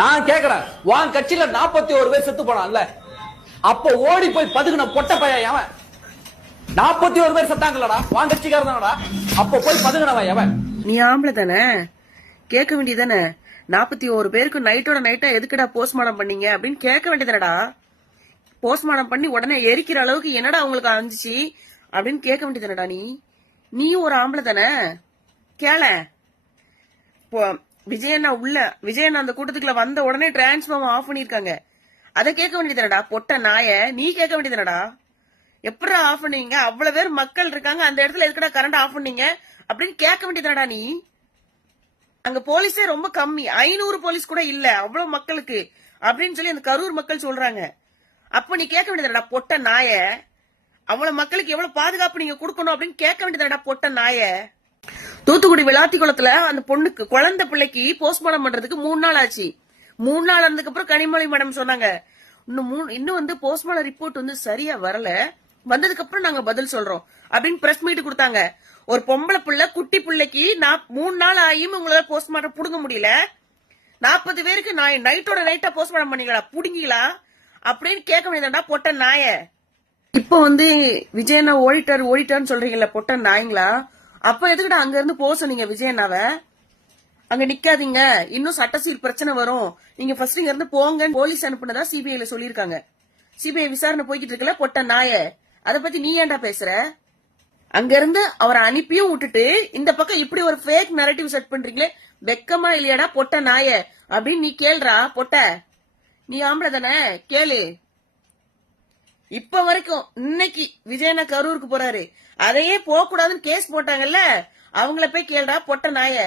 நான் கேக்குறேன், உன் கட்சியில 41 பேர் செத்து போனான்ல, அப்ப ஓடி போய் பதுகுன பொட்ட பையன் எவன்? 41 பேர் செத்தாங்கல்லடா, உன் கட்சிக்காரதானடா, அப்ப போய் பதுகுனவன் எவன்? நீ ஆம்பளை தானே, கேட்க வேண்டியதானே? 41 பேருக்கு நைட்டோட நைட்டா எதுக்குடா போஸ்ட்மார்டம் பண்ணீங்க அப்படின்னு கேட்க வேண்டியதானடா. போஸ்ட்மார்டம் பண்ணி உடனே எரிக்கிற அளவுக்கு என்னடா உங்களுக்கு அஞ்சிச்சு அப்படின்னு கேட்க வேண்டியதானடா. நீ ஒரு ஆம்பளை தானே, கேள. விஜயண்ணா அந்த கூட்டத்துக்குள்ள வந்த உடனே டிரான்ஸ்ஃபார்மர் ஆஃப் பண்ணிருக்காங்க. அதை கேட்க வேண்டியதானடா பொட்ட நாய, நீ கேட்க வேண்டியதானடா. எப்படா ஆஃப் பண்ணீங்க, அவ்வளவு பேர் மக்கள் இருக்காங்க அந்த இடத்துல எதுக்கடா கரண்ட் ஆஃப் பண்ணீங்க அப்படின்னு கேட்க வேண்டியதானடா. நீ அங்க போலீஸே ரொம்ப கம்மி, 500 போலீஸ் கூட இல்ல அவ்வளவு மக்களுக்கு அப்படின்னு சொல்லி அந்த கரூர் மக்கள் சொல்றாங்க. அப்ப நீ கேட்க வேண்டியதானடா பொட்ட நாய, அவ்வளவு மக்களுக்கு எவ்வளவு பாதுகாப்பு நீங்க கொடுக்கணும் அப்படின்னு கேட்க வேண்டியதானடா பொட்ட நாய. தூத்துக்குடி விளாத்திக்குளத்துல அந்த பொண்ணுக்கு குழந்தை பிள்ளைக்கு போஸ்ட்மார்டம் பண்றதுக்கு 3 நாள் ஆச்சு. 3 நாள் ஆனதுக்கு அப்புறம் கனிமொழி மேடம் சொன்னாங்க, இன்னும் வந்து போஸ்ட்மார்டம் ரிப்போர்ட் வந்து சரியா வரல, வந்ததுக்கு அப்புறம் நாங்க பதில் சொல்றோம் அப்படின்னு பிரஸ் மீட் கொடுத்தாங்க. ஒரு பொம்பளை பிள்ளை குட்டி பிள்ளைக்கு 3 நாள் ஆகியும் உங்களால போஸ்ட்மார்டம் புடுங்க முடியல. 40 பேருக்கு நைட்டோட நைட்டா போஸ்ட்மார்டம் பண்ணீங்களா, புடுங்கீங்களா அப்படின்னு கேட்க வேண்டியதாண்டா பொட்ட நாய. இப்ப வந்து விஜயண்ணா ஓடிட்டாருன்னு சொல்றீங்கல்ல பொட்ட நாய்ங்களா, அப்ப எதுக்குடா அங்க இருந்து போக சொன்னீங்க விஜயண்ணாவை? அங்க நிக்காதீங்க, இன்னும் சட்டசீல் பிரச்சனை வரும், நீங்க ஃபர்ஸ்ட் இங்க இருந்து போங்க போலீஸ் அனுப்புனதா சிபிஐல சொல்லிருக்காங்க. சிபிஐ விசாரணை போய்கிட்டு இருக்கல பொட்ட நாய, அத பத்தி நீ ஏன்டா பேசுற? அங்க இருந்து அவரை அனுப்பியும் விட்டுட்டு இந்த பக்கம் இப்படி ஒரு ஃபேக் நரேட்டிவ் செட் பண்றீங்களே, வெக்கமா இல்லையாடா பொட்ட நாய அப்படின்னு நீ கேள்றா பொட்ட. நீ ஆம்பளை தானே, கேளு. இப்ப வரைக்கும் இன்னைக்கு விஜயண்ணா கரூருக்கு போறாரு, அதையே போக கூடாதுன்னு கேஸ் போட்டாங்கல்ல, அவங்கள போய் கேள்றா பொட்ட நாய.